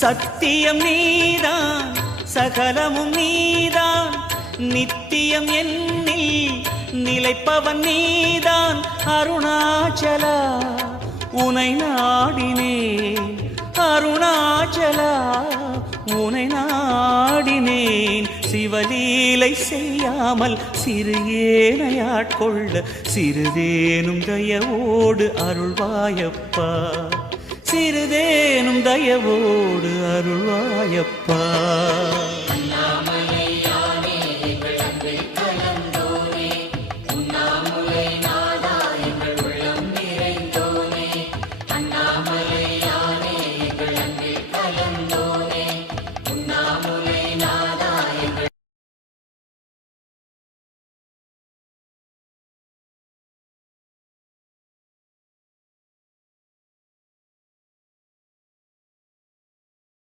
சத்தியம் நீதான் சகலமும் நீதான் நித்தியம் என்னில் நிலைப்பவன் நீதான் அருணாச்சலா உனை நாடினேன் அருணாச்சலா உனை நாடினேன் சிவலீலை செய்யாமல் சிறு ஏனையாட்கொள்ள சிறிதேனும் தயவோடு அருள்வாயப்பா சிறிதேனும் தயவோடு அருள்வாயப்பா.